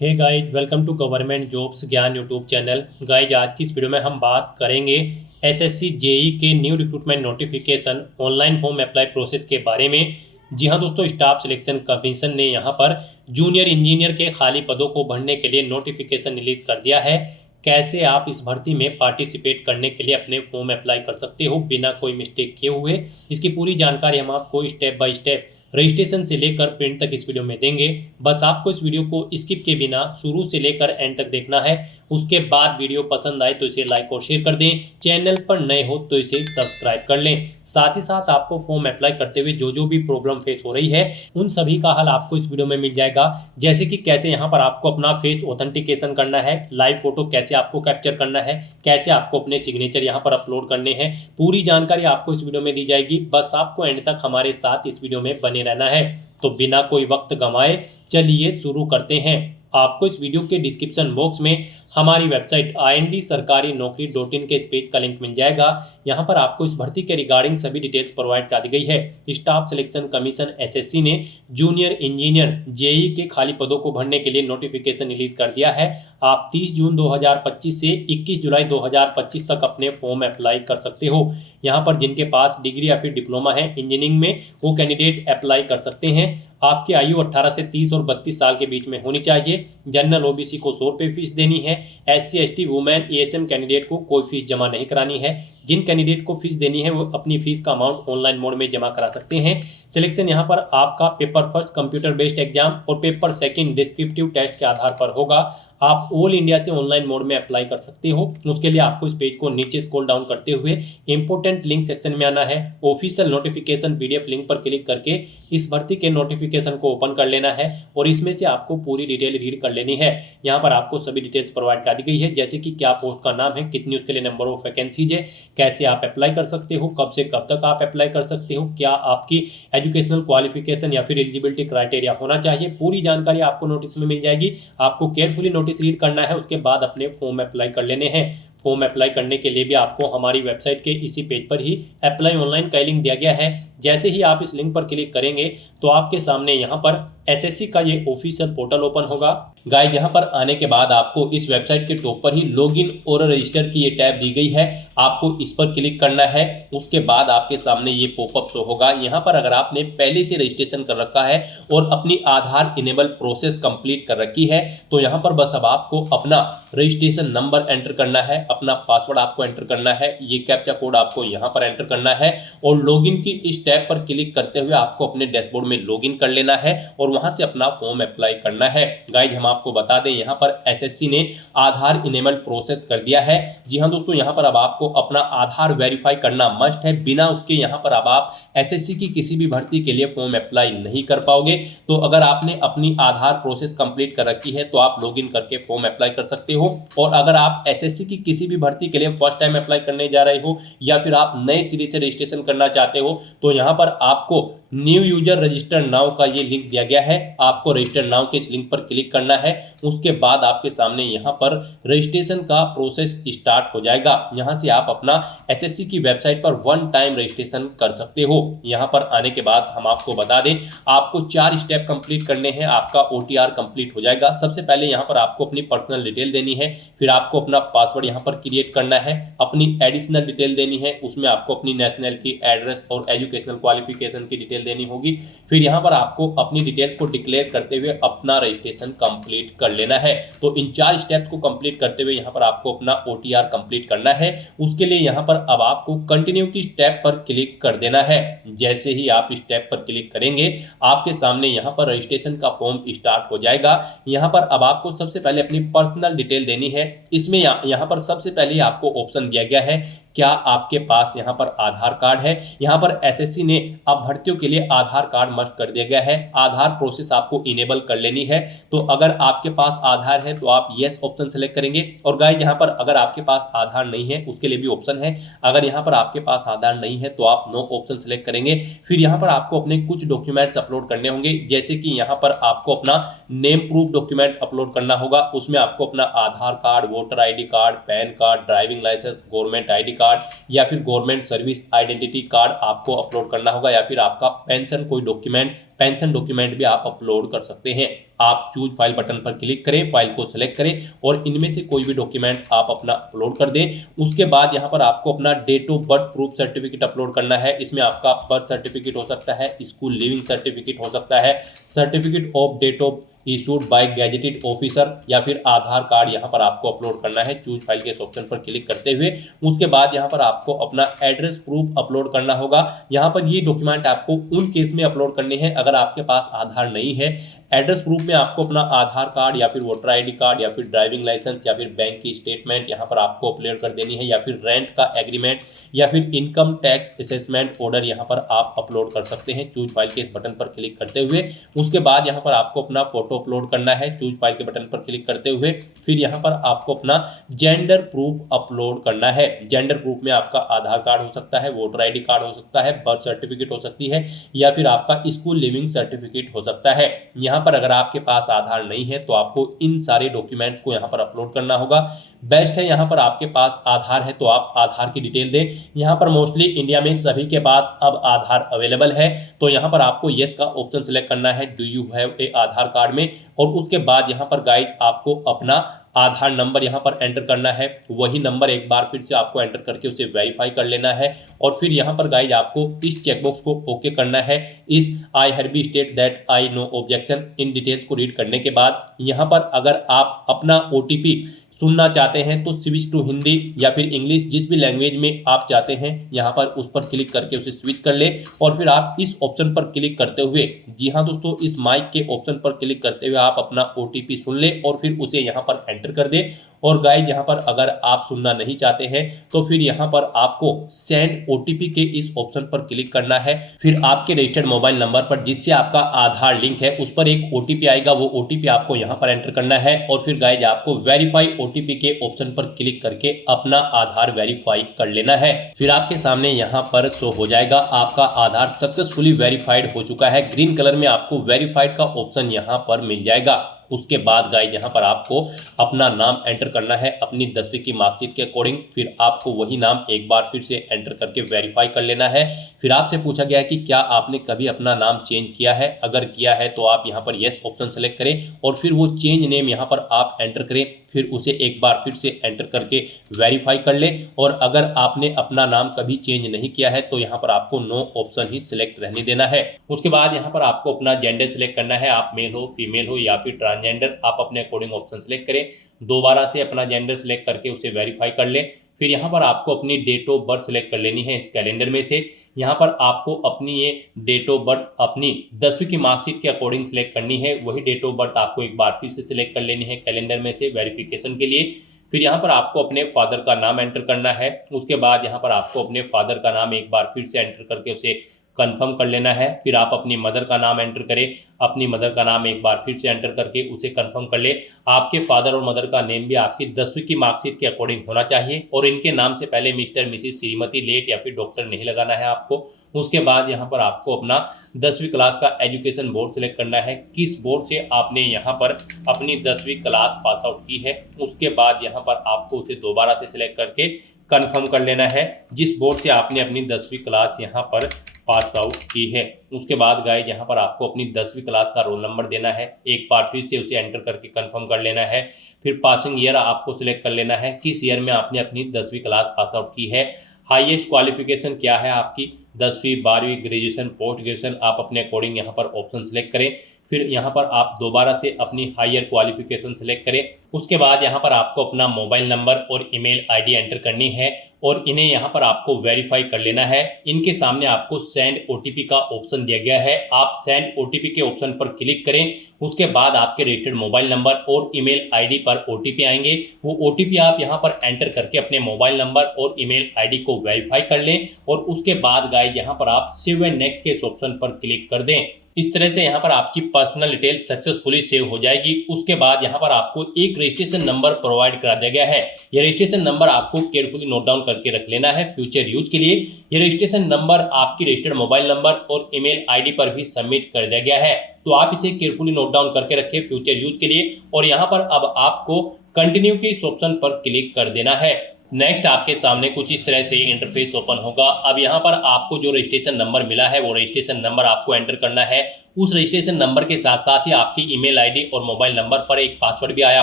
Hey guys, welcome to government jobs Gyan YouTube channel. Guys, आज की इस वीडियो में हम बात करेंगे एसएससी जेई के new recruitment notification online form apply process के बारे में। जी हाँ दोस्तों, स्टाफ सिलेक्शन कमीशन ने यहाँ पर जूनियर इंजीनियर के खाली पदों को भरने के लिए नोटिफिकेशन रिलीज कर दिया है। कैसे आप इस भर्ती में पार्टिसिपेट करने के लिए अपने फॉर्म अप्लाई कर सकते हो बिना कोई मिस्टेक किए हुए, इसकी पूरी जानकारी हम आपको स्टेप बाय स्टेप रजिस्ट्रेशन से लेकर प्रिंट तक इस वीडियो में देंगे। बस आपको इस वीडियो को स्किप के बिना शुरू से लेकर एंड तक देखना है। उसके बाद वीडियो पसंद आए तो इसे लाइक और शेयर कर दें। चैनल पर नए हो तो इसे सब्सक्राइब कर लें। साथ ही साथ आपको फॉर्म अप्लाई करते हुए जो भी प्रॉब्लम फेस हो रही है उन सभी का हल आपको इस वीडियो में मिल जाएगा। जैसे कि कैसे यहाँ पर आपको अपना फेस ऑथेंटिकेशन करना है, लाइव फोटो कैसे आपको कैप्चर करना है, कैसे आपको अपने सिग्नेचर यहाँ पर अपलोड करने हैं, पूरी जानकारी आपको इस वीडियो में दी जाएगी। बस आपको एंड तक हमारे साथ इस वीडियो में बने रहना है। तो बिना कोई वक्त गंवाए चलिए शुरू करते हैं। आपको इस वीडियो के डिस्क्रिप्शन बॉक्स में हमारी वेबसाइट IND-sarkari-naukri.in के इस पेज का लिंक मिल जाएगा। यहाँ पर आपको इस भर्ती के रिगार्डिंग सभी डिटेल्स प्रोवाइड कर दी गई है। स्टाफ सिलेक्शन कमीशन एसएससी ने जूनियर इंजीनियर जेई के खाली पदों को भरने के लिए नोटिफिकेशन रिलीज कर दिया है। आप 30 जून 2025 से 21 जुलाई 2025 तक अपने फॉर्म अप्लाई कर सकते हो। यहाँ पर जिनके पास डिग्री या फिर डिप्लोमा है इंजीनियरिंग में, वो कैंडिडेट अप्लाई कर सकते हैं। आपकी आयु 18 से 30 और 32 साल के बीच में होनी चाहिए। जनरल ओबीसी को 100 रुपये फीस देनी है। SC ST women ASM candidate को कोई फीस जमा नहीं करानी है। जिन कैंडिडेट को फीस देनी है वो अपनी फीस का अमाउंट ऑनलाइन मोड में जमा करा सकते हैं। सिलेक्शन यहाँ पर आपका paper first computer based exam और पेपर सेकंड डिस्क्रिप्टिव टेस्ट के आधार पर होगा। आप ऑल इंडिया से ऑनलाइन मोड में अप्लाई कर सकते हो। उसके लिए आपको इस पेज को नीचे स्क्रॉल डाउन करते हुए इंपोर्टेंट लिंक सेक्शन में आना है। ऑफिशियल नोटिफिकेशन PDF लिंक पर क्लिक करके इस भर्ती के नोटिफिकेशन को ओपन कर लेना है और इसमें से आपको पूरी डिटेल रीड कर लेनी है। यहाँ पर आपको सभी डिटेल्स प्रोवाइड कर दी गई है, जैसे कि क्या पोस्ट का नाम है, कितनी उसके लिए नंबर ऑफ वैकेंसीज है, कैसे आप अप्लाई कर सकते हो, कब से कब तक आप अप्लाई कर सकते हो, क्या आपकी एजुकेशनल क्वालिफिकेशन या फिर एलिजिबिलिटी क्राइटेरिया होना चाहिए। पूरी जानकारी आपको नोटिस में मिल जाएगी। आपको केयरफुली नोटिस रीड करना है, उसके बाद अपने फॉर्म अप्लाई कर लेने हैं। फॉर्म अप्लाई करने के लिए भी आपको हमारी वेबसाइट के इसी पेज पर ही अप्लाई ऑनलाइन का लिंक दिया गया है। जैसे ही आप इस लिंक पर क्लिक करेंगे तो आपके सामने यहाँ पर एसएससी का ये ऑफिशियल पोर्टल ओपन होगा। गाइड, यहाँ पर आने के बाद आपको इस वेबसाइट के टॉप पर ही लॉगिन और रजिस्टर की ये टैब दी गई है। आपको इस पर क्लिक करना है। उसके बाद आपके सामने ये पॉपअप शो होगा। यहाँ पर अगर आपने पहले से रजिस्ट्रेशन कर रखा है और अपनी आधार इनेबल प्रोसेस कंप्लीट कर रखी है तो यहाँ पर बस अब आपको अपना रजिस्ट्रेशन नंबर एंटर करना है, अपना पासवर्ड आपको एंटर करना है, ये कैप्चा कोड आपको यहाँ पर एंटर करना है और लॉगिन की इस टैब पर क्लिक करते हुए आपको अपने डैशबोर्ड में लॉगिन कर लेना है और वहां से अपना फॉर्म अप्लाई करना है। गाइड, हम आपको बता दें यहाँ पर एसएससी ने आधार इनेबल प्रोसेस कर दिया है। जी हाँ दोस्तों, यहाँ पर अब आपको अपना आधार वेरीफाई करना मस्ट है। बिना उसके यहाँ पर अब आप एसएससी की किसी भी भर्ती के लिए फॉर्म अप्लाई नहीं कर पाओगे। तो अगर आपने अपनी आधार प्रोसेस कंप्लीट कर रखी है तो आप लॉगिन करके फॉर्म अप्लाई कर सकते हो। और अगर आप एसएससी की किसी भी भर्ती के लिए फर्स्ट टाइम अप्लाई करने जा रहे हो या फिर आप नए सिरे से रजिस्ट्रेशन करना चाहते हो तो यहाँ पर आपको न्यू यूजर रजिस्टर नाउ का ये लिंक दिया गया है। आपको रजिस्टर नाउ के इस लिंक पर क्लिक करना है। उसके बाद आपके सामने यहाँ पर रजिस्ट्रेशन का प्रोसेस स्टार्ट हो जाएगा। यहाँ से आप अपना एसएससी की वेबसाइट पर वन टाइम रजिस्ट्रेशन कर सकते हो। यहाँ पर आने के बाद हम आपको बता दें आपको 4 स्टेप कंप्लीट करने हैं, आपका OTR कंप्लीट हो जाएगा। सबसे पहले यहाँ पर आपको अपनी पर्सनल डिटेल देनी है, फिर आपको अपना पासवर्ड यहाँ पर क्रिएट करना है, अपनी एडिशनल डिटेल देनी है, उसमें आपको अपनी नेशनलिटी, एड्रेस और एजुकेशनल क्वालिफिकेशन की डिटेल देनी होगी। फिर यहाँ पर आपको अपनी डिटेल्स को डिक्लेयर करते हुए अपना रजिस्ट्रेशन कंप्लीट कर लेना है। तो इन 4 स्टेप्स को कंप्लीट करते हुए यहाँ पर आपको अपना OTR कंप्लीट करना है। उसके लिए यहाँ पर अब आपको कंटिन्यू की स्टेप पर क्लिक कर देना है। जैसे ही आप स्टेप पर क्लिक करेंगे आपके सामने यहाँ पर रजिस्ट्रेशन का फॉर्म स्टार्ट हो जाएगा। यहाँ पर अब आपको सबसे पहले अपनी पर्सनल डिटेल देनी है। इसमें यहाँ पर सबसे पहले आपको ऑप्शन दिया गया है क्या आपके पास यहाँ पर आधार कार्ड है। यहाँ पर एसएससी ने अब भर्तियों के लिए आधार कार्ड मस्ट कर दिया गया है। आधार प्रोसेस आपको इनेबल कर लेनी है। तो अगर आपके पास आधार है तो आप यस ऑप्शन सेलेक्ट करेंगे। और गाइस, यहाँ पर अगर आपके पास आधार नहीं है उसके लिए भी ऑप्शन है। अगर यहाँ पर आपके पास आधार नहीं है तो आप नो ऑप्शन सेलेक्ट करेंगे। फिर यहाँ पर आपको अपने कुछ डॉक्यूमेंट्स अपलोड करने होंगे, जैसे कि यहाँ पर आपको अपना नेम प्रूफ डॉक्यूमेंट अपलोड करना होगा। उसमें आपको अपना Aadhaar card, voter ID card, pan card, driving licence, government ID card, card या फिर गवर्नमेंट सर्विस आइडेंटिटी कार्ड आपको अपलोड करना होगा, या फिर आपका पेंशन कोई डॉक्यूमेंट, पेंशन डॉक्यूमेंट भी आप अपलोड कर सकते हैं। आप चूज फाइल बटन पर क्लिक करें, फाइल को सिलेक्ट करें और इनमें से कोई भी डॉक्यूमेंट आप अपना अपलोड कर दें। उसके बाद यहाँ पर आपको अपना date of birth proof certificate upload करना है। इसमें आपका बर्थ सर्टिफिकेट हो सकता है, स्कूल लिविंग सर्टिफिकेट हो सकता है, certificate of date of issued by gazetted officer, या फिर आधार कार्ड यहाँ पर आपको अपलोड करना है चूज फाइल के ऑप्शन पर क्लिक करते हुए। उसके बाद यहाँ पर आपको अपना एड्रेस प्रूफ अपलोड करना होगा। यहाँ पर ये डॉक्यूमेंट आपको उन केस में अपलोड करने हैं अगर आपके पास आधार नहीं है। एड्रेस प्रूफ में आपको अपना आधार कार्ड या फिर वोटर आईडी कार्ड या फिर ड्राइविंग लाइसेंस या फिर बैंक की स्टेटमेंट यहाँ पर आपको अपलोड कर देनी है, या फिर रेंट का एग्रीमेंट या फिर इनकम टैक्स असेसमेंट ऑर्डर यहाँ पर आप अपलोड कर सकते हैं चूज फाइल के इस बटन पर क्लिक करते हुए। उसके बाद यहाँ पर आपको अपना फोटो अपलोड करना है चूज फाइल के बटन पर क्लिक करते हुए। फिर यहाँ पर आपको अपना जेंडर प्रूफ अपलोड करना है। जेंडर प्रूफ में आपका आधार कार्ड हो सकता है, वोटर आईडी कार्ड हो सकता है, बर्थ सर्टिफिकेट हो सकती है, या फिर आपका स्कूल लिविंग सर्टिफिकेट हो सकता है। यहाँ पर अगर आपके पास आधार नहीं है तो आपको इन सारे डॉक्यूमेंट्स को यहाँ पर अपलोड करना होगा। बेस्ट है यहाँ पर आपके पास आधार है तो आप आधार की डिटेल दें। यहाँ पर मोस्टली इंडिया में सभी के पास अब आधार अवेलेबल है, तो यहाँ पर आपको येस का ऑप्शन सेलेक्ट करना है, do you have a Aadhaar card में। और उसके बाद यहाँ पर गाइड आपको अपना आधार नंबर यहाँ पर एंटर करना है। वही नंबर एक बार फिर से आपको एंटर करके उसे वेरीफाई कर लेना है। और फिर यहाँ पर गाइज आपको इस चेकबॉक्स को ओके करना है। इस I have state that I know objection in details को रीड करने के बाद यहाँ पर अगर आप अपना OTP सुनना चाहते हैं तो स्विच टू हिंदी या फिर इंग्लिश, जिस भी लैंग्वेज में आप चाहते हैं यहाँ पर उस पर क्लिक करके उसे स्विच कर ले। और फिर आप इस ऑप्शन पर क्लिक करते हुए, जी हाँ दोस्तों, इस माइक के ऑप्शन पर क्लिक करते हुए आप अपना OTP सुन ले और फिर उसे यहाँ पर एंटर कर दे। और गाइज यहाँ पर अगर आप सुनना नहीं चाहते हैं तो फिर यहाँ पर आपको सेंड OTP के इस ऑप्शन पर क्लिक करना है। फिर आपके रजिस्टर्ड मोबाइल नंबर पर जिससे आपका आधार लिंक है उस पर एक OTP आएगा, वो OTP आपको यहाँ पर एंटर करना है। और फिर गाइज आपको वेरीफाई OTP के ऑप्शन पर क्लिक करके अपना आधार वेरीफाई कर लेना है। फिर आपके सामने यहाँ पर शो हो जाएगा आपका आधार सक्सेसफुली वेरीफाइड हो चुका है। ग्रीन कलर में आपको वेरीफाइड का ऑप्शन यहाँ पर मिल जाएगा। उसके बाद गाइज यहाँ पर आपको अपना नाम एंटर करना है अपनी 10वीं की मार्कशीट के अकॉर्डिंग। फिर आपको वही नाम एक बार फिर से एंटर करके वेरीफाई कर लेना है। फिर आपसे पूछा गया है कि क्या आपने कभी अपना नाम चेंज किया है। अगर किया है तो आप यहाँ पर येस ऑप्शन सेलेक्ट करें और फिर वो चेंज नेम यहाँ पर आप एंटर करें। फिर उसे एक बार फिर से एंटर करके वेरीफाई कर ले। और अगर आपने अपना नाम कभी चेंज नहीं किया है तो यहाँ पर आपको नो ऑप्शन ही सिलेक्ट रहने देना है। उसके बाद यहाँ पर आपको अपना जेंडर सिलेक्ट करना है, आप मेल हो, फीमेल हो या फिर ट्रांसजेंडर, आप अपने अकॉर्डिंग ऑप्शन सेलेक्ट करें। दोबारा से अपना जेंडर सेलेक्ट करके उसे वेरीफाई कर लें। फिर यहाँ पर आपको अपनी डेट ऑफ बर्थ सेलेक्ट कर लेनी है इस कैलेंडर में से। यहाँ पर आपको अपनी ये डेट ऑफ बर्थ अपनी 10वीं की मार्कशीट के अकॉर्डिंग सेलेक्ट करनी है। वही डेट ऑफ बर्थ आपको एक बार फिर से सिलेक्ट कर लेनी है कैलेंडर में से वेरिफिकेशन के लिए। फिर यहाँ पर आपको अपने फादर का नाम एंटर करना है। उसके बाद यहाँ पर आपको अपने फादर का नाम एक बार फिर से एंटर करके उसे कंफर्म कर लेना है। फिर आप अपनी मदर का नाम एंटर करें, अपनी मदर का नाम एक बार फिर से एंटर करके उसे कंफर्म कर ले। आपके फादर और मदर का नेम भी आपकी 10वीं की मार्कशीट के अकॉर्डिंग होना चाहिए और इनके नाम से पहले मिस्टर, मिसिस, श्रीमती, लेट या फिर डॉक्टर नहीं लगाना है आपको। उसके बाद यहाँ पर आपको अपना 10वीं क्लास का एजुकेशन बोर्ड सेलेक्ट करना है, किस बोर्ड से आपने यहाँ पर अपनी 10वीं क्लास पास आउट की है। उसके बाद यहाँ पर आपको उसे दोबारा से सिलेक्ट करके कंफर्म कर लेना है जिस बोर्ड से आपने अपनी 10वीं क्लास यहाँ पर पास आउट की है। उसके बाद गाइस यहाँ पर आपको अपनी 10वीं क्लास का रोल नंबर देना है, एक बार फिर से उसे एंटर करके कंफर्म कर लेना है। फिर पासिंग ईयर आपको सिलेक्ट कर लेना है, किस ईयर में आपने अपनी 10वीं क्लास पास आउट की है। हाईएस्ट क्वालिफिकेशन क्या है आपकी, 10वीं, 12वीं, ग्रेजुएशन, पोस्ट ग्रेजुएशन, आप अपने अकॉर्डिंग यहाँ पर ऑप्शन सेलेक्ट करें। फिर यहाँ पर आप दोबारा से अपनी हायर क्वालिफिकेशन सेलेक्ट करें। उसके बाद यहाँ पर आपको अपना मोबाइल नंबर और ईमेल आईडी एंटर करनी है और इन्हें यहाँ पर आपको वेरीफाई कर लेना है। इनके सामने आपको सेंड OTP का ऑप्शन दिया गया है, आप सेंड OTP के ऑप्शन पर क्लिक करें। उसके बाद आपके रजिस्टर्ड मोबाइल नंबर और ईमेल आईडी पर OTP आएंगे, वो OTP आप यहाँ पर एंटर करके अपने मोबाइल नंबर और ईमेल आईडी को वेरीफाई कर लें और उसके बाद गाइस यहाँ पर आप सेव एंड नेक्स्ट के ऑप्शन पर क्लिक कर दें। इस तरह से यहाँ पर आपकी पर्सनल डिटेल सक्सेसफुली सेव हो जाएगी। उसके बाद यहाँ पर आपको एक रजिस्ट्रेशन नंबर प्रोवाइड करा दिया गया है, यह रजिस्ट्रेशन नंबर आपको केयरफुली नोट डाउन करके रख लेना है फ्यूचर यूज के लिए। यह रजिस्ट्रेशन नंबर आपकी रजिस्टर्ड मोबाइल नंबर और ईमेल आईडी पर भी सबमिट कर दिया गया है, तो आप इसे केयरफुली नोट डाउन करके रखें फ्यूचर यूज के लिए। और यहाँ पर अब आपको कंटिन्यू के इस ऑप्शन पर क्लिक कर देना है। नेक्स्ट आपके सामने कुछ इस तरह से इंटरफेस ओपन होगा। अब यहाँ पर आपको जो रजिस्ट्रेशन नंबर मिला है वो रजिस्ट्रेशन नंबर आपको एंटर करना है। उस रजिस्ट्रेशन नंबर के साथ साथ ही आपकी ईमेल आईडी और मोबाइल नंबर पर एक पासवर्ड भी आया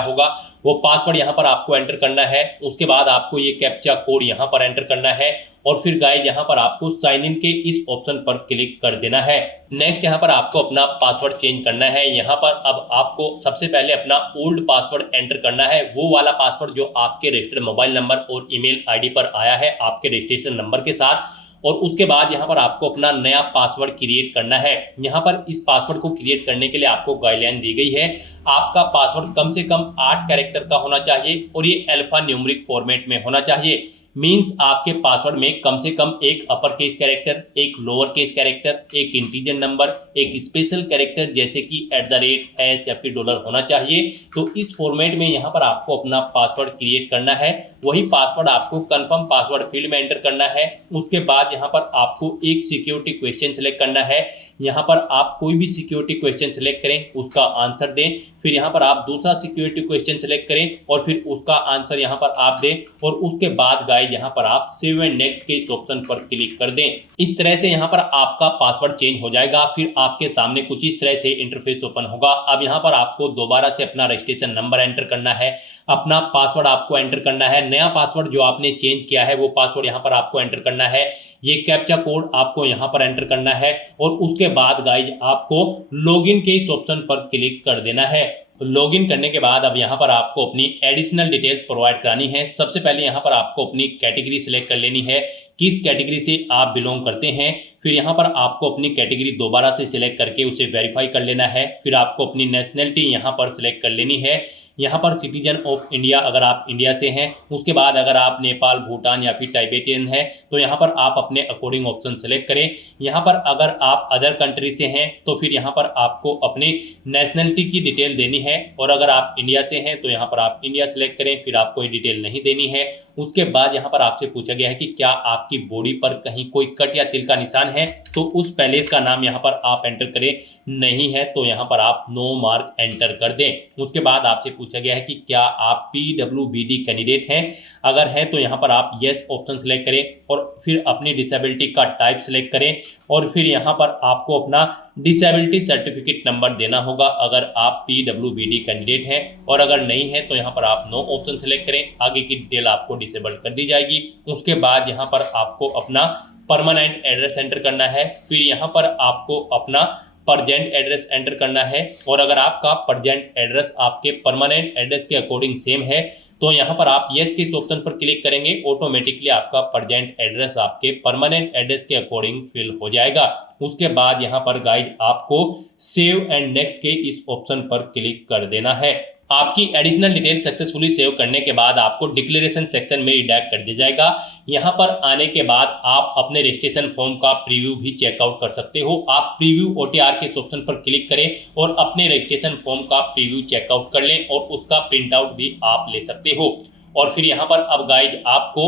होगा, वो पासवर्ड यहाँ पर आपको एंटर करना है। उसके बाद आपको ये कैप्चा कोड यहाँ पर एंटर करना है और फिर गाइस यहाँ पर आपको साइन इन के इस ऑप्शन पर क्लिक कर देना है। नेक्स्ट यहाँ पर आपको अपना पासवर्ड चेंज करना है। यहाँ पर अब आपको सबसे पहले अपना ओल्ड पासवर्ड एंटर करना है, वो वाला पासवर्ड जो आपके रजिस्टर्ड मोबाइल नंबर और ईमेल आईडी पर आया है आपके रजिस्ट्रेशन नंबर के साथ। और उसके बाद यहाँ पर आपको अपना नया पासवर्ड क्रिएट करना है। यहाँ पर इस पासवर्ड को क्रिएट करने के लिए आपको गाइडलाइन दी गई है। आपका पासवर्ड कम से कम 8 कैरेक्टर का होना चाहिए और ये अल्फा न्यूमेरिक फॉर्मेट में होना चाहिए। मींस आपके पासवर्ड में कम से कम एक अपर केस कैरेक्टर, एक लोअर केस कैरेक्टर, एक इंटीजर नंबर, एक स्पेशल कैरेक्टर जैसे कि @ या फिर डॉलर होना चाहिए। तो इस फॉर्मेट में यहाँ पर आपको अपना पासवर्ड क्रिएट करना है। वही पासवर्ड आपको कंफर्म पासवर्ड फील्ड में एंटर करना है। उसके बाद यहाँ पर आपको एक सिक्योरिटी क्वेश्चन सेलेक्ट करना है। यहाँ पर आप कोई भी सिक्योरिटी क्वेश्चन सेलेक्ट करें, उसका आंसर दें। फिर यहाँ पर आप दूसरा सिक्योरिटी क्वेश्चन सेलेक्ट करें और फिर उसका आंसर यहाँ पर आप दें। और उसके बाद गाइस यहाँ पर आप सेव एंड नेक्स्ट के इस ऑप्शन पर क्लिक कर दें। इस तरह से यहाँ पर आपका पासवर्ड चेंज हो जाएगा। फिर आपके सामने कुछ इस तरह से इंटरफेस ओपन होगा। अब यहाँ पर आपको दोबारा से अपना रजिस्ट्रेशन नंबर एंटर करना है, अपना पासवर्ड आपको एंटर करना है। नया पासवर्ड जो आपने चेंज किया है वो पासवर्ड यहाँ पर आपको एंटर करना है। ये कैप्चा कोड आपको यहाँ पर एंटर करना है और उसके बाद गाइज आपको लॉगिन के इस ऑप्शन पर क्लिक कर देना है। लॉगिन करने के बाद अब यहाँ पर आपको अपनी एडिशनल डिटेल्स प्रोवाइड करानी है। सबसे पहले यहाँ पर आपको अपनी कैटेगरी सिलेक्ट कर लेनी है, किस कैटेगरी से आप बिलोंग करते हैं। फिर यहाँ पर आपको अपनी कैटेगरी दोबारा से सिलेक्ट करके उसे वेरीफाई कर लेना है। फिर आपको अपनी नेशनलिटी यहाँ पर सिलेक्ट कर लेनी है। यहाँ पर सिटीजन ऑफ इंडिया अगर आप इंडिया से हैं। उसके बाद अगर आप नेपाल, भूटान या फिर टाइबेटियन हैं तो यहाँ पर आप अपने अकॉर्डिंग ऑप्शन सेलेक्ट करें। यहाँ पर अगर आप अदर कंट्री से हैं तो फिर यहाँ पर आपको अपनी नेशनलिटी की डिटेल देनी है। और अगर आप इंडिया से हैं तो यहाँ पर आप इंडिया सेलेक्ट करें, फिर आपको ये डिटेल नहीं देनी है। उसके बाद यहाँ पर आपसे पूछा गया है कि क्या आपकी बॉडी पर कहीं कोई कट या तिल का निशान है, तो उस पैलेस का नाम यहाँ पर आप एंटर करें। नहीं है तो यहाँ पर आप नो मार्क एंटर कर दें। उसके बाद आपसे पूछा गया है कि क्या आप PWBD कैंडिडेट हैं। अगर हैं तो यहाँ पर आप येस ऑप्शन सेलेक्ट करें और फिर अपनी डिसेबिलिटी का टाइप सेलेक्ट करें और फिर यहाँ पर आपको अपना डिसेबिलिटी सर्टिफिकेट नंबर देना होगा अगर आप PWBD कैंडिडेट हैं। और अगर नहीं है तो यहाँ पर आप नो ऑप्शन सेलेक्ट करें, आगे की डिटेल आपको डिसेबल कर दी जाएगी। उसके बाद यहाँ पर आपको अपना परमानेंट एड्रेस एंटर करना है। फिर यहाँ पर आपको अपना परजेंट एड्रेस एंटर करना है और अगर आपका परजेंट एड्रेस आपके परमानेंट एड्रेस के अकॉर्डिंग सेम है तो यहाँ पर आप येस के इस ऑप्शन पर क्लिक करेंगे। ऑटोमेटिकली आपका परजेंट एड्रेस आपके परमानेंट एड्रेस के अकॉर्डिंग फिल हो जाएगा। उसके बाद यहाँ पर गाइज आपको सेव एंड नेक्स्ट के इस ऑप्शन पर क्लिक कर देना है। आपकी एडिशनल डिटेल सक्सेसफुली सेव करने के बाद आपको डिक्लेरेशन सेक्शन में रिडायरेक्ट कर दिया जाएगा। यहाँ पर आने के बाद आप अपने रजिस्ट्रेशन फॉर्म का प्रीव्यू भी चेकआउट कर सकते हो। आप प्रीव्यू OTR के ऑप्शन पर क्लिक करें और अपने रजिस्ट्रेशन फॉर्म का प्रीव्यू चेकआउट कर लें और उसका प्रिंट आउट भी आप ले सकते हो। और फिर यहाँ पर अब गाइज आपको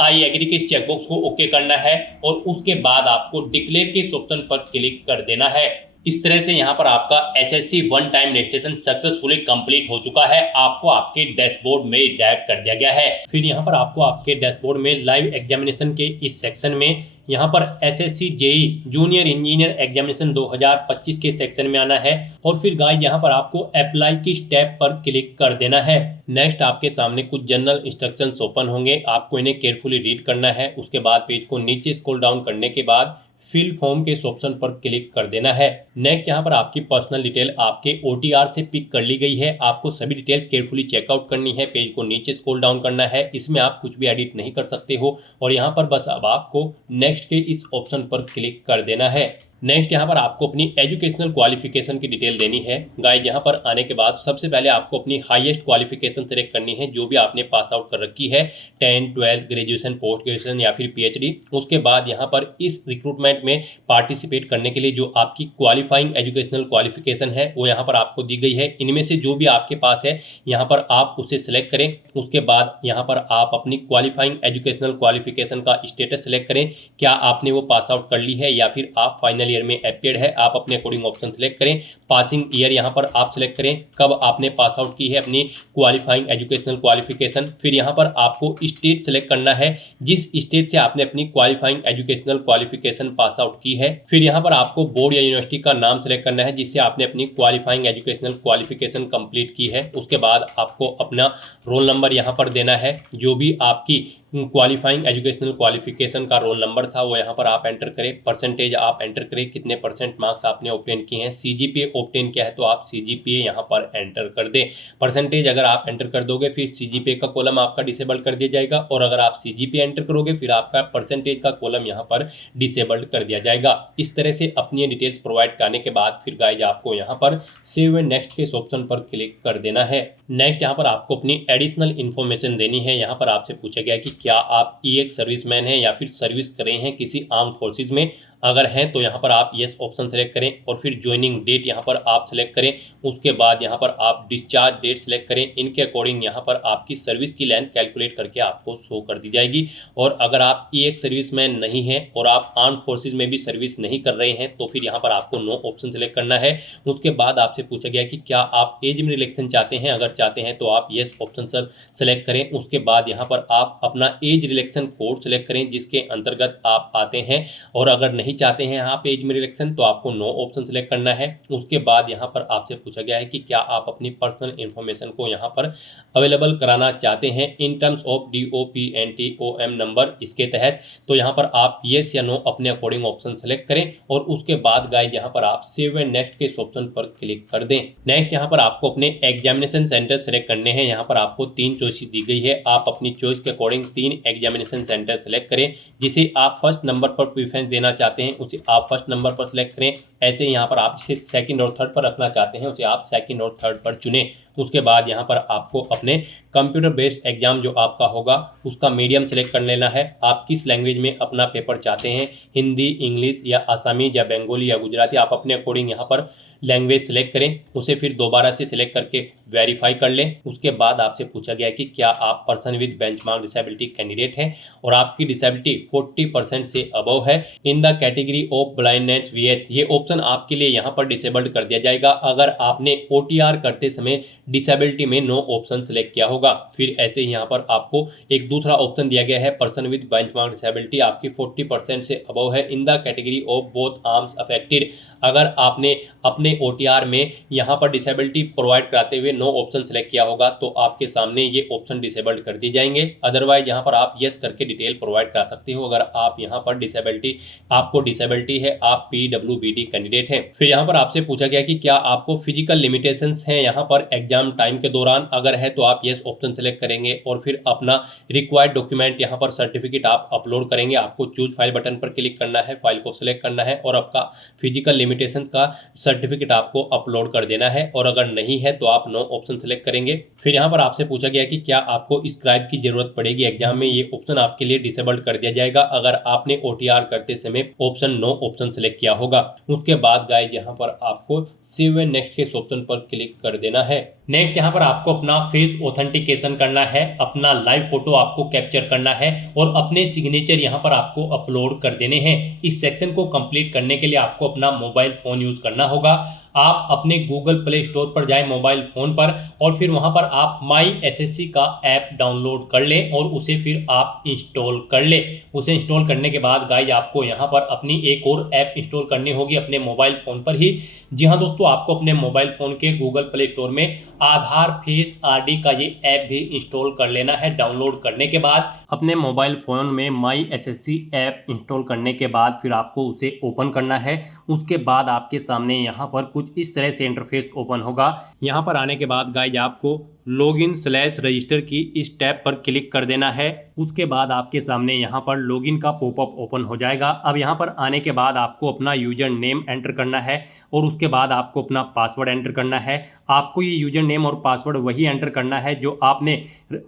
आई एग्री के चेकबॉक्स को ओके करना है और उसके बाद आपको डिक्लेयर के ऑप्शन पर क्लिक कर देना है। इस तरह से यहाँ पर आपका SSC one time registration successfully complete हो चुका है। आपको आपके डैशबोर्ड में डायरेक्ट कर दिया गया है। फिर यहाँ पर आपको आपके डैशबोर्ड में लाइव एग्जामिनेशन के इस सेक्शन में यहाँ पर SSC JEE junior engineer examination 2025 के सेक्शन में आना है और फिर गाइस यहाँ पर आपको अप्लाई की स्टेप पर क्लिक कर देना है। नेक्स्ट आपके सामने कुछ जनरल इंस्ट्रक्शंस ओपन होंगे, आपको इन्हें केयरफुली रीड करना है। उसके बाद पेज को नीचे स्क्रॉल डाउन करने के बाद फिल फॉर्म के इस ऑप्शन पर क्लिक कर देना है। नेक्स्ट यहाँ पर आपकी पर्सनल डिटेल आपके OTR से पिक कर ली गई है। आपको सभी डिटेल्स केयरफुली चेकआउट करनी है। पेज को नीचे स्क्रॉल डाउन करना है, इसमें आप कुछ भी एडिट नहीं कर सकते हो और यहाँ पर बस अब आपको नेक्स्ट के इस ऑप्शन पर क्लिक कर देना है। नेक्स्ट यहाँ पर आपको अपनी एजुकेशनल क्वालिफिकेशन की डिटेल देनी है। गाइस यहाँ पर आने के बाद सबसे पहले आपको अपनी हाईएस्ट क्वालिफिकेशन सेलेक्ट करनी है जो भी आपने पास आउट कर रखी है, 10, 12, ग्रेजुएशन, पोस्ट ग्रेजुएशन या फिर PhD। उसके बाद यहाँ पर इस रिक्रूटमेंट में पार्टिसिपेट करने के लिए जो आपकी क्वालिफाइंग एजुकेशनल क्वालिफिकेशन है वो यहाँ पर आपको दी गई है। इनमें से जो भी आपके पास है यहाँ पर आप उसे सिलेक्ट करें। उसके बाद यहाँ पर आप अपनी क्वालिफाइंग एजुकेशनल क्वालिफिकेशन का स्टेटस सेलेक्ट करें, क्या आपने वो पास आउट कर ली है या फिर आप फाइनली फाइनल ईयर में अपियर्ड है, आप अपने अकॉर्डिंग ऑप्शन सेलेक्ट करें। पासिंग ईयर यहाँ पर आप सेलेक्ट करें, कब आपने पास आउट की है अपनी क्वालिफाइंग एजुकेशनल क्वालिफिकेशन। फिर यहाँ पर आपको स्टेट सेलेक्ट करना है, जिस स्टेट से आपने अपनी qualifying educational qualification pass out की है। फिर यहाँ पर आपको बोर्ड या यूनिवर्सिटी का नाम सेलेक्ट करना है जिससे आपने अपनी क्वालिफाइंग एजुकेशनल क्वालिफिकेशन कंप्लीट की है। उसके बाद आपको अपना रोल नंबर यहाँ पर देना है, जो भी आपकी क्वालिफाइंग एजुकेशनल क्वालिफिकेशन का रोल नंबर था वो यहाँ पर आप एंटर करें। परसेंटेज आप एंटर करें, कितने परसेंट मार्क्स आपने ऑब्टेन किए हैं। सीजीपीए ऑब्टेन किया है तो आप सीजीपीए यहाँ पर एंटर कर दें। परसेंटेज अगर आप एंटर कर दोगे फिर सीजीपीए का कॉलम आपका डिसेबल कर दिया जाएगा, और अगर आप सीजीपीए एंटर करोगे फिर आपका परसेंटेज का कॉलम यहाँ पर डिसेबल्ड कर दिया जाएगा। इस तरह से अपनी डिटेल्स प्रोवाइड करने के बाद फिर गाइज आपको यहाँ पर सेव एंड नेक्स्ट के ऑप्शन पर क्लिक कर देना है। नेक्स्ट यहाँ पर आपको अपनी एडिशनल इन्फॉर्मेशन देनी है। यहाँ पर आपसे पूछा गया कि क्या आप एक सर्विसमैन हैं या फिर सर्विस कर रहे हैं किसी आर्म फोर्सेज में। अगर हैं तो यहाँ पर आप यस ऑप्शन सेलेक्ट करें और फिर ज्वाइनिंग डेट यहाँ पर आप सेलेक्ट करें। उसके बाद यहाँ पर आप डिस्चार्ज डेट सेलेक्ट करें। इनके अकॉर्डिंग यहाँ पर आपकी सर्विस की लेंथ कैलकुलेट करके आपको शो कर दी जाएगी। और अगर आप एक सर्विसमैन नहीं हैं और आप आर्म फोर्सेज में भी सर्विस नहीं कर रहे हैं तो फिर यहाँ पर आपको नो ऑप्शन सेलेक्ट करना है। उसके बाद आपसे पूछा गया कि क्या आप एज में रिलैक्सेशन चाहते हैं। अगर चाहते हैं तो आप यस ऑप्शन सेलेक्ट करें। उसके बाद यहाँ पर आप अपना एज रिलैक्सेशन कोड सेलेक्ट करें जिसके अंतर्गत आप आते हैं। और अगर नहीं चाहते हैं आप एज में रिलैक्सेशन तो आपको नो ऑप्शन सेलेक्ट करना है। उसके बाद यहाँ पर आपसे पूछा गया है कि क्या आप अपनी पर्सनल इंफॉर्मेशन को यहाँ पर अवेलेबल कराना चाहते हैं in terms of DOPNTOM number इसके तहत। तो यहाँ पर आप येस या नो अपने अकॉर्डिंग ऑप्शन सेलेक्ट करें और उसके बाद गाइज यहाँ पर आप सेव एंड नेक्स्ट के ऑप्शन पर क्लिक कर दें। नेक्स्ट यहाँ पर आपको अपने एग्जामिनेशन सेंटर सेलेक्ट करने हैं। यहाँ पर आपको 3 चॉइस दी गई है, आप अपनी चॉइस के अकॉर्डिंग 3 एग्जामिनेशन सेंटर सेलेक्ट करें। जिसे आप फर्स्ट नंबर पर प्रीफरेंस देना चाहते हैं उसे आप फर्स्ट नंबर पर सिलेक्ट करें। ऐसे यहाँ पर आप जिसे सेकंड और थर्ड पर रखना चाहते हैं उसे आप सेकंड और थर्ड पर चुनें। उसके बाद यहाँ पर आपको अपने कंप्यूटर बेस्ड एग्जाम जो आपका होगा उसका मीडियम सेलेक्ट कर लेना है। आप किस लैंग्वेज में अपना पेपर चाहते हैं, हिंदी, इंग्लिश या आसामी या बंगाली या गुजराती, आप अपने अकॉर्डिंग यहाँ पर लैंग्वेज सेलेक्ट करें। उसे फिर दोबारा से सिलेक्ट करके वेरीफाई कर लें। उसके बाद आपसे पूछा गया कि क्या आप person with benchmark disability candidate हैं और आपकी डिसेबिलिटी 40% से अबव है in the category of blindness VH। ये ऑप्शन आपके लिए यहाँ पर डिसेबल्ड कर दिया जाएगा अगर आपने OTR करते समय डिसेबिलिटी में नो ऑप्शन सेलेक्ट किया होगा। फिर ऐसे ही यहाँ पर आपको एक दूसरा ऑप्शन दिया गया है, पर्सन विद बेंचमार्क डिसेबिलिटी आपकी 40% से अबव है in the category of both arms affected. अगर आपने अपने OTR में यहाँ पर डिसेबिलिटी प्रोवाइड कराते हुए नो ऑप्शन सेलेक्ट किया होगा तो आपके सामने ये ऑप्शन डिसेबल्ड कर दिए जाएंगे। अदरवाइज यहाँ पर आप यस करके डिटेल प्रोवाइड करा सकते हो अगर आप यहाँ पर आपको डिसेबिलिटी है, आप PWBD कैंडिडेट हैं। फिर यहाँ पर आपसे पूछा गया कि क्या आपको फिजिकल लिमिटेशंस हैं यहाँ पर एग्जाम टाइम के दौरान। अगर है तो आप यस ऑप्शन सेलेक्ट करेंगे और फिर अपना रिक्वायर्ड डॉक्यूमेंट यहाँ पर सर्टिफिकेट आप अपलोड करेंगे। आपको चूज फाइल बटन पर क्लिक करना है, फाइल को सिलेक्ट करना है और आपका फिजिकल लिमिटेशन का सर्टिफिकेट आपको अपलोड कर देना है। और अगर नहीं है तो आप नो ऑप्शन सेलेक्ट करेंगे। फिर यहाँ पर आपसे पूछा गया कि क्या आपको स्क्राइब की जरूरत पड़ेगी एग्जाम में। ये ऑप्शन आपके लिए डिसेबल्ड कर दिया जाएगा अगर आपने OTR करते समय ऑप्शन नो ऑप्शन सेलेक्ट किया होगा। उसके बाद गाइज यहाँ पर आपको सेव एंड नेक्स्ट के ऑप्शन पर क्लिक कर देना है। नेक्स्ट यहाँ पर आपको अपना फेस ऑथेंटिकेशन करना है, अपना लाइव फोटो आपको कैप्चर करना है और अपने सिग्नेचर यहाँ पर आपको अपलोड कर देने हैं। इस सेक्शन को कंप्लीट करने के लिए आपको अपना मोबाइल फोन यूज करना होगा। आप अपने गूगल प्ले स्टोर पर जाएं मोबाइल फोन पर और फिर वहां पर आप माई SSC का ऐप डाउनलोड कर लें और उसे फिर आप इंस्टॉल कर लें। उसे इंस्टॉल करने के बाद गाइज आपको यहां पर अपनी एक और ऐप इंस्टॉल करनी होगी अपने मोबाइल फोन पर ही। जी हाँ दोस्तों, आपको अपने मोबाइल फोन के गूगल प्ले स्टोर में आधार फेस RD का ये ऐप भी इंस्टॉल कर लेना है। डाउनलोड करने के बाद अपने मोबाइल फोन में माई SSC ऐप इंस्टॉल करने के बाद फिर आपको उसे ओपन करना है। उसके बाद आपके सामने यहाँ पर कुछ इस तरह से इंटरफेस ओपन होगा। यहाँ पर आने के बाद गाइज आपको लॉगिन/रजिस्टर की इस टैब पर क्लिक कर देना है। उसके बाद आपके सामने यहाँ पर लॉगिन का पॉपअप ओपन हो जाएगा। अब यहाँ पर आने के बाद आपको अपना यूजर नेम एंटर करना है और उसके बाद आपको अपना पासवर्ड एंटर करना है। आपको ये यूजर नेम और पासवर्ड वही एंटर करना है जो आपने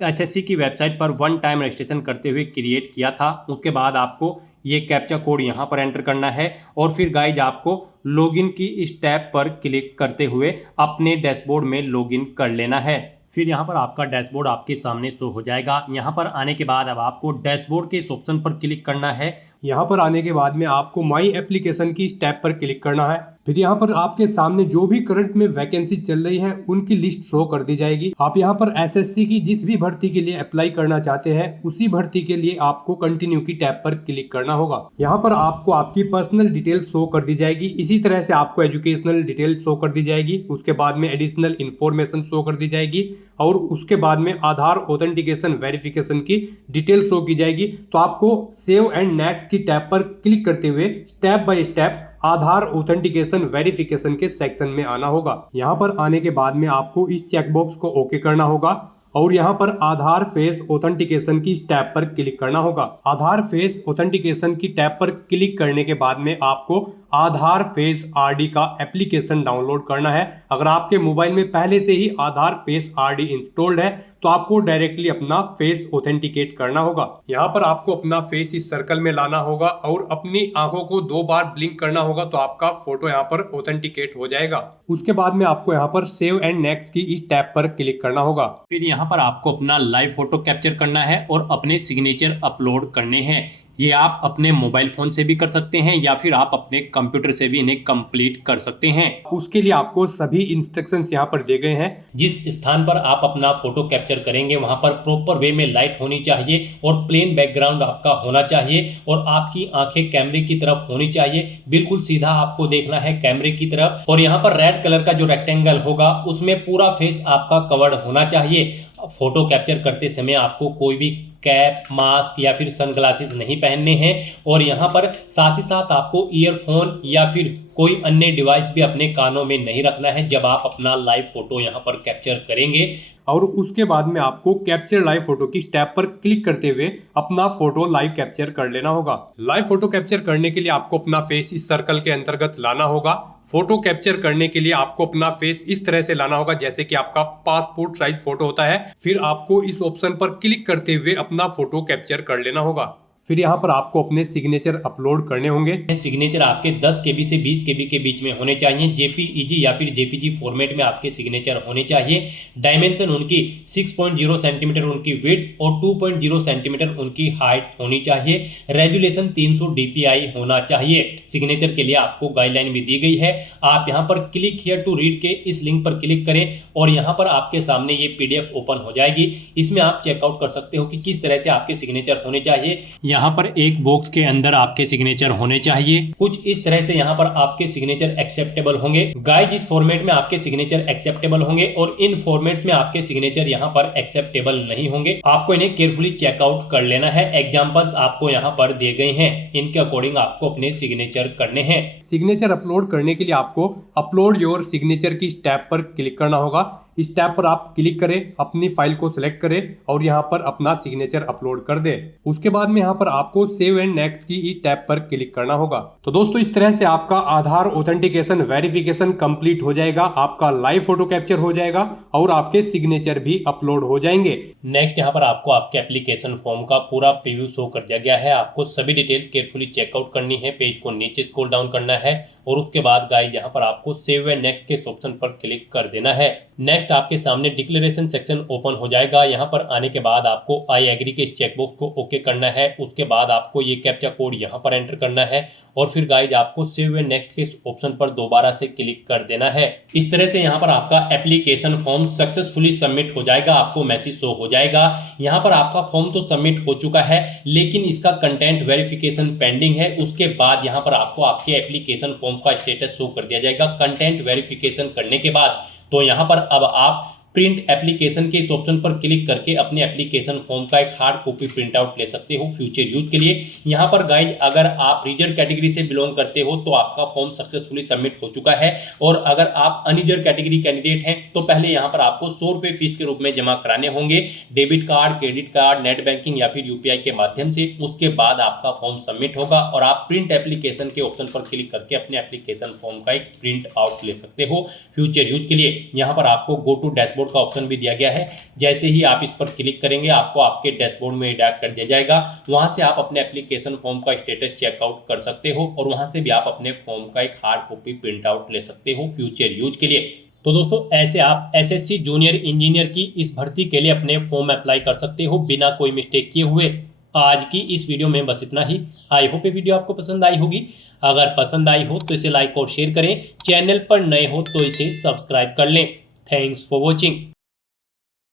SSC की वेबसाइट पर 1 टाइम रजिस्ट्रेशन करते हुए क्रिएट किया था। उसके बाद आपको ये कैप्चा कोड यहाँ पर एंटर करना है और फिर गाइज आपको लॉगिन की इस टैब पर क्लिक करते हुए अपने डैशबोर्ड में लॉगिन कर लेना है। फिर यहाँ पर आपका डैशबोर्ड आपके सामने शो हो जाएगा। यहाँ पर आने के बाद अब आपको डैशबोर्ड के इस ऑप्शन पर क्लिक करना है। यहाँ पर आने के बाद में आपको माई एप्लीकेशन की इस टैब पर क्लिक करना है। फिर यहाँ पर आपके सामने जो भी करंट में वैकेंसी चल रही है उनकी लिस्ट शो कर दी जाएगी। आप यहाँ पर एसएससी की जिस भी भर्ती के लिए अप्लाई करना चाहते हैं उसी भर्ती के लिए आपको कंटिन्यू की टैब पर क्लिक करना होगा। यहाँ पर आपको आपकी पर्सनल डिटेल शो कर दी जाएगी। इसी तरह से आपको एजुकेशनल डिटेल शो कर दी जाएगी। उसके बाद में एडिशनल इंफॉर्मेशन शो कर दी जाएगी और उसके बाद में आधार ऑथेंटिकेशन वेरिफिकेशन की डिटेल शो की जाएगी। तो आपको सेव एंड नेक्स्ट की टैब पर क्लिक करते हुए step by step Aadhaar authentication verification के सेक्शन में आना होगा। यहाँ पर आने के बाद में आपको इस चेकबॉक्स को ओके करना होगा और यहाँ पर आधार फेस ऑथेंटिकेशन की टैब पर क्लिक करना होगा। आधार फेस ऑथेंटिकेशन की टैब पर क्लिक करने के बाद में आपको आधार फेस आरडी का एप्लीकेशन डाउनलोड करना है। अगर आपके मोबाइल में पहले से ही आधार फेस आरडी इंस्टॉल्ड है तो आपको डायरेक्टली अपना फेस ऑथेंटिकेट करना होगा। यहाँ पर आपको अपना फेस इस सर्कल में लाना होगा और अपनी आंखों को 2 बार ब्लिंक करना होगा तो आपका फोटो यहाँ पर ऑथेंटिकेट हो जाएगा। उसके बाद में आपको यहाँ पर सेव एंड नेक्स्ट की इस टैब पर क्लिक करना होगा। फिर यहाँ पर आपको अपना लाइव फोटो कैप्चर करना है और अपने सिग्नेचर अपलोड करने हैं। ये आप अपने मोबाइल फोन से भी कर सकते हैं या फिर आप अपने कंप्यूटर से भी इन्हें कंप्लीट कर सकते हैं। उसके लिए आपको सभी इंस्ट्रक्शंस यहाँ पर दिए गए हैं। जिस स्थान पर आप अपना फोटो कैप्चर करेंगे वहां पर प्रॉपर वे में लाइट होनी चाहिए और प्लेन बैकग्राउंड आपका होना चाहिए और आपकी आंखें कैमरे की तरफ होनी चाहिए। बिल्कुल सीधा आपको देखना है कैमरे की तरफ और यहाँ पर रेड कलर का जो रेक्टेंगल होगा उसमें पूरा फेस आपका कवर्ड होना चाहिए। फोटो कैप्चर करते समय आपको कोई भी कैप, मास्क या फिर सनग्लासेस नहीं पहनने हैं और यहाँ पर साथ ही साथ आपको ईयरफोन या फिर कोई अन्य डिवाइस भी अपने कानों में नहीं रखना है जब आप अपना लाइव फोटो यहाँ पर कैप्चर करेंगे। और उसके बाद में आपको कैप्चर लाइव फोटो की टैब पर क्लिक करते हुए अपना फोटो लाइव कैप्चर कर लेना होगा। लाइव फोटो कैप्चर करने के लिए आपको अपना फेस इस सर्कल के अंतर्गत लाना होगा। फोटो कैप्चर करने के लिए आपको अपना फेस इस तरह से लाना होगा जैसे कि आपका पासपोर्ट साइज फोटो होता है। फिर आपको इस ऑप्शन पर क्लिक करते हुए अपना फोटो कैप्चर कर लेना होगा। फिर यहाँ पर आपको अपने सिग्नेचर अपलोड करने होंगे। सिग्नेचर आपके 10 केबी से 20 केबी के बीच में होने चाहिए। जेपीईजी या फिर जेपीजी फॉर्मेट में आपके सिग्नेचर होने चाहिए। डायमेंशन उनकी 6.0 सेंटीमीटर उनकी विड्थ और 2.0 सेंटीमीटर उनकी हाइट होनी चाहिए। रेजुलेशन 300 dpi होना चाहिए। सिग्नेचर के लिए आपको गाइडलाइन भी दी गई है। आप यहाँ पर क्लिक हियर टू रीड के इस लिंक पर क्लिक करें और यहाँ पर आपके सामने ये PDF ओपन हो जाएगी। इसमें आप चेकआउट कर सकते हो कि किस तरह से आपके सिग्नेचर होने चाहिए। यहाँ पर एक बॉक्स के अंदर आपके सिग्नेचर होने चाहिए। कुछ इस तरह से यहाँ पर आपके सिग्नेचर एक्सेप्टेबल होंगे। गाइस, इस फॉर्मेट में आपके सिग्नेचर एक्सेप्टेबल होंगे और इन फॉर्मेट्स में आपके सिग्नेचर यहाँ पर एक्सेप्टेबल नहीं होंगे। आपको इन्हें केयरफुली चेकआउट कर लेना है। एग्जांपल्स आपको यहाँ पर दिए गए हैं, इनके अकॉर्डिंग आपको अपने सिग्नेचर करने हैं। सिग्नेचर अपलोड करने के लिए आपको अपलोड योर सिग्नेचर की टैब पर क्लिक करना होगा। इस टैब पर आप क्लिक करें, अपनी फाइल को सिलेक्ट करें और यहाँ पर अपना सिग्नेचर अपलोड कर दें। उसके बाद में यहाँ पर आपको सेव एंड नेक्स्ट की इस टैब पर क्लिक करना होगा। तो दोस्तों, इस तरह से आपका आधार ऑथेंटिकेशन वेरिफिकेशन कंप्लीट हो जाएगा, आपका लाइव फोटो कैप्चर हो जाएगा और आपके सिग्नेचर भी अपलोड हो जाएंगे। नेक्स्ट यहाँ पर आपको आपके एप्लीकेशन फॉर्म का पूरा प्रीव्यू शो कर दिया गया है। आपको सभी डिटेल्स केयरफुली चेकआउट करनी है। पेज को नीचे स्क्रॉल डाउन करना है और उसके बाद गाइस यहाँ पर आपको सेव एंड नेक्स्ट के ऑप्शन पर क्लिक कर देना है। नेक्स्ट आपके सामने डिक्लेरेशन सेक्शन ओपन हो जाएगा। यहाँ पर आने के बाद आपको आई एग्री के चेकबॉक्स को ओके करना है। उसके बाद आपको ये कैप्चा कोड यहाँ पर एंटर करना है और फिर गाइस आपको सेव एंड नेक्स्ट के ऑप्शन पर दोबारा से क्लिक कर देना है। इस तरह से यहाँ पर आपका एप्लीकेशन फॉर्म सक्सेसफुली सबमिट हो जाएगा। आपको मैसेज शो हो जाएगा। यहाँ पर आपका फॉर्म तो सबमिट हो चुका है लेकिन इसका कंटेंट वेरिफिकेशन पेंडिंग है। उसके बाद यहाँ पर आपको आपके एप्लीकेशन फॉर्म का स्टेटस शो कर दिया जाएगा कंटेंट वेरिफिकेशन करने के बाद। तो यहाँ पर अब आप प्रिंट एप्लीकेशन के इस ऑप्शन पर क्लिक करके अपने एप्लीकेशन फॉर्म का एक हार्ड कॉपी प्रिंट आउट ले सकते हो फ्यूचर यूज के लिए। यहाँ पर गाइड अगर आप रिजर्व कैटेगरी से बिलोंग करते हो तो आपका फॉर्म सक्सेसफुली सबमिट हो चुका है और अगर आप अनरिजर्व कैटेगरी कैंडिडेट हैं तो पहले यहाँ पर आपको 100 रुपये फीस के रूप में जमा कराने होंगे, debit card, credit card, net banking या फिर यूपीआई के माध्यम से। उसके बाद आपका फॉर्म सबमिट होगा और आप प्रिंट एप्लीकेशन के ऑप्शन पर क्लिक करके अपने एप्लीकेशन फॉर्म का एक प्रिंट आउट ले सकते हो फ्यूचर यूज के लिए। यहाँ पर आपको गो टू डैशबोर्ड का ऑप्शन भी दिया गया है। जैसे ही आप इस पर क्लिक करेंगे आपको आपके डैशबोर्ड में डायरेक्ट कर दिया जाएगा। वहां से आप अपने एप्लीकेशन फॉर्म का स्टेटस चेकआउट कर सकते हो और वहां से भी आप अपने फॉर्म का एक हार्ड कॉपी प्रिंट आउट ले सकते हो फ्यूचर यूज के लिए। तो दोस्तों ऐसे आप एसएससी जूनियर इंजीनियर की इस भर्ती के लिए अपने फॉर्म अप्लाई कर सकते हो बिना कोई मिस्टेक किए हुए। आज की इस वीडियो में बस इतना ही। आई होप ये वीडियो आपको पसंद आई होगी। अगर पसंद आई हो तो इसे लाइक और शेयर करें। चैनल पर नए हो तो इसे सब्सक्राइब कर लें। Thanks for watching.